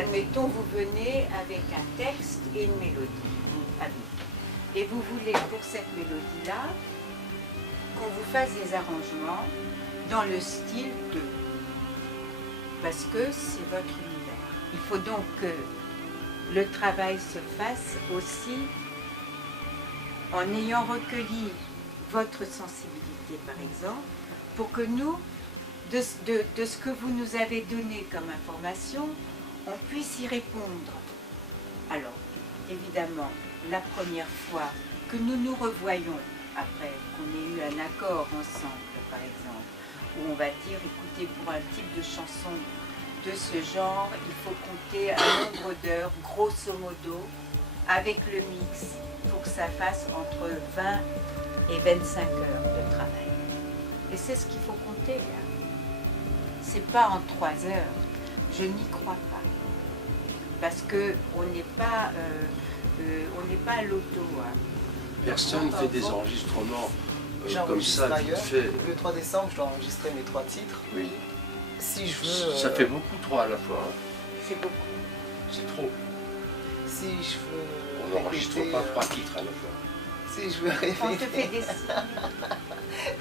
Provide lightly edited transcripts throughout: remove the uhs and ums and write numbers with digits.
admettons, vous venez avec un texte et une mélodie. Et vous voulez pour cette mélodie-là qu'on vous fasse des arrangements dans le style de. Parce que c'est votre univers. Il faut donc que le travail se fasse aussi en ayant recueilli votre sensibilité, par exemple, pour que nous, de ce que vous nous avez donné comme information, on puisse y répondre. Alors, évidemment, la première fois que nous nous revoyons, après qu'on ait eu un accord ensemble, par exemple, où on va dire, écoutez, pour un type de chanson de ce genre, il faut compter un nombre d'heures, grosso modo, avec le mix, pour que ça fasse entre 20 et 25 heures de travail. Et c'est ce qu'il faut compter, là. C'est pas en 3 heures, je n'y crois pas. Parce qu'on n'est pas, à l'auto. Hein. Personne ne fait des enregistrements comme ça, vite fait. Le 3 décembre, je dois enregistrer mes 3 titres. Oui. Si je veux... Ça fait beaucoup 3 à la fois. Hein. C'est beaucoup. C'est trop. Si je veux... On n'enregistre pas 3 titres à la fois. Si je veux répéter... On te fait des signes.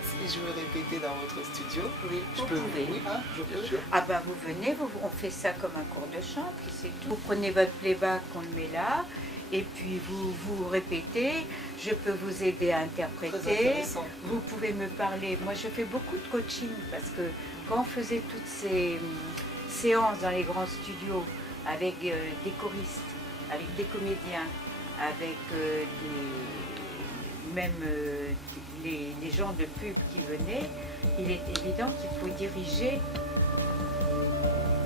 Si je veux répéter dans votre studio, oui, je vous peux. pouvez. Oui, hein, je peux. Bien sûr. Ah ben vous venez, on fait ça comme un cours de chant, puis c'est tout. Vous prenez votre playback, on le met là, et puis vous répétez. Je peux vous aider à interpréter. Vous pouvez me parler. Moi, je fais beaucoup de coaching parce que quand on faisait toutes ces séances dans les grands studios avec des choristes, avec des comédiens, avec les gens de pub qui venaient, il est évident qu'il faut diriger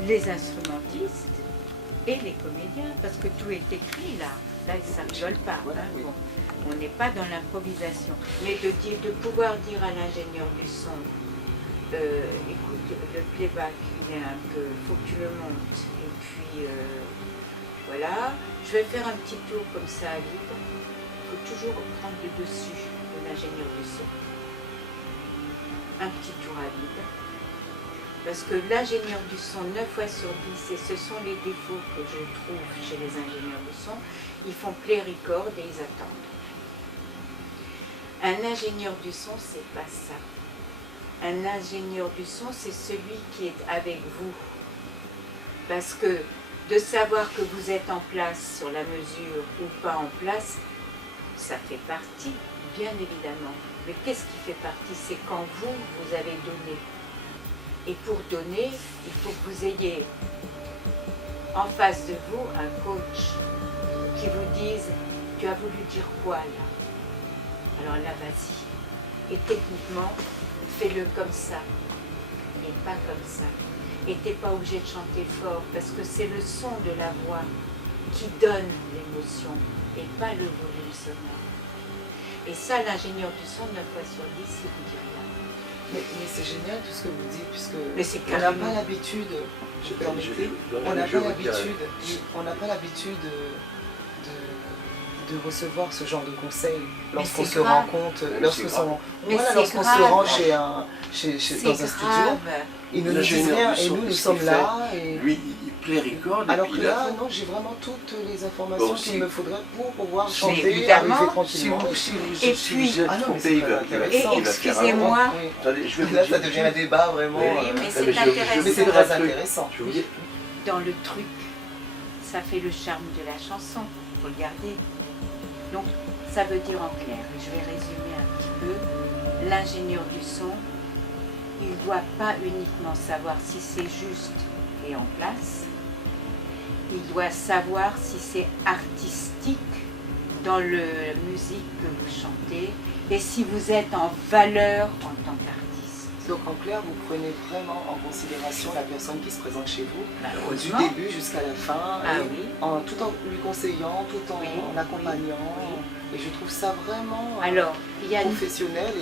les instrumentistes et les comédiens, parce que tout est écrit là. Là, ça ne rigole pas. Hein. Bon, on n'est pas dans l'improvisation. Mais de pouvoir dire à l'ingénieur du son, écoute, le playback, il est un peu, faut que tu le montes. Et puis, voilà, je vais faire un petit tour comme ça à vide. Il faut toujours prendre le dessus de l'ingénieur du son. Un petit tour à vide. Parce que l'ingénieur du son, 9 fois sur 10, et ce sont les défauts que je trouve chez les ingénieurs du son, ils font play record et ils attendent. Un ingénieur du son, c'est pas ça. Un ingénieur du son, c'est celui qui est avec vous. Parce que de savoir que vous êtes en place sur la mesure ou pas en place, ça fait partie, bien évidemment. Mais qu'est-ce qui fait partie? C'est quand vous avez donné. Et pour donner, il faut que vous ayez en face de vous un coach qui vous dise « Tu as voulu dire quoi là ?» Alors là, vas-y. Et techniquement, fais-le comme ça, et pas comme ça. Et t'es pas obligé de chanter fort, parce que c'est le son de la voix qui donne l'émotion, et pas le volume sonore. Et ça, l'ingénieur du son, 9 fois sur 10, il vous dit rien. Mais c'est génial tout ce que vous dites, puisque on n'a pas l'habitude, on n'a pas l'habitude de recevoir ce genre de conseils lorsqu'on se rencontre, lorsqu'on se rend dans un studio. Ils ne nous disent rien et nous sommes là. Et... Lui, il play record. Alors que là, non, j'ai vraiment toutes les informations qu'il me faudrait pour pouvoir chanter, évidemment, arriver tranquillement. Et puis, excusez-moi, là ça devient un débat vraiment. Oui, mais c'est intéressant. Mais c'est très intéressant. Dans le truc, ça fait le charme de la chanson, il faut le garder. Donc, ça veut dire en clair, et je vais résumer un petit peu, l'ingénieur du son, il ne doit pas uniquement savoir si c'est juste et en place, il doit savoir si c'est artistique dans la musique que vous chantez et si vous êtes en valeur en tant qu'artiste. Donc en clair, vous prenez vraiment en considération la personne qui se présente chez vous, du heureusement. début jusqu'à la fin, tout en lui conseillant, tout en accompagnant. Et je trouve ça vraiment professionnel.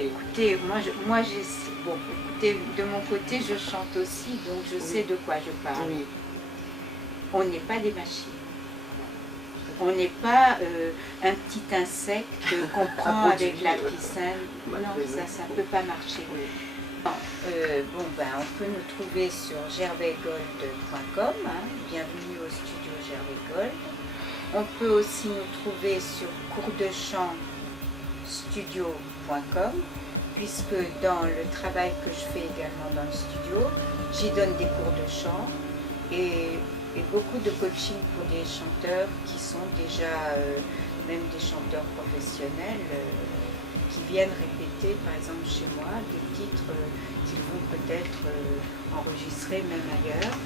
Écoutez, écoutez, de mon côté, je chante aussi, donc je sais de quoi je parle. Oui. On n'est pas des machines. On n'est pas un petit insecte qu'on prend avec la piscine. Non, ça ne peut pas marcher. Non, on peut nous trouver sur gervais-gold.com, bienvenue au studio Gervais Gold. On peut aussi nous trouver sur coursdechantstudio.com, puisque dans le travail que je fais également dans le studio, j'y donne des cours de chant et beaucoup de coaching pour des chanteurs qui sont déjà même des chanteurs professionnels qui viennent répéter par exemple chez moi des titres qu'ils vont peut-être enregistrer même ailleurs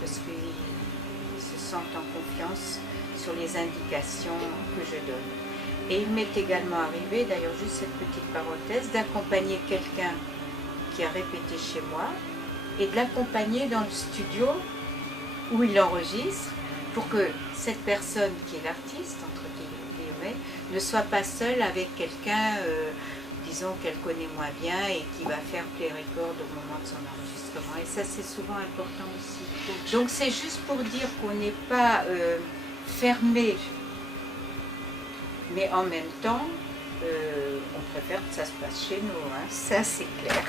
parce qu'ils se sentent en confiance sur les indications que je donne. Et il m'est également arrivé, d'ailleurs juste cette petite parenthèse, d'accompagner quelqu'un qui a répété chez moi et de l'accompagner dans le studio où il enregistre pour que cette personne qui est l'artiste, entre guillemets, ne soit pas seule avec quelqu'un, disons, qu'elle connaît moins bien et qui va faire play record au moment de son enregistrement. Et ça, c'est souvent important aussi. Donc c'est juste pour dire qu'on n'est pas fermé, mais en même temps, on préfère que ça se passe chez nous, ça c'est clair.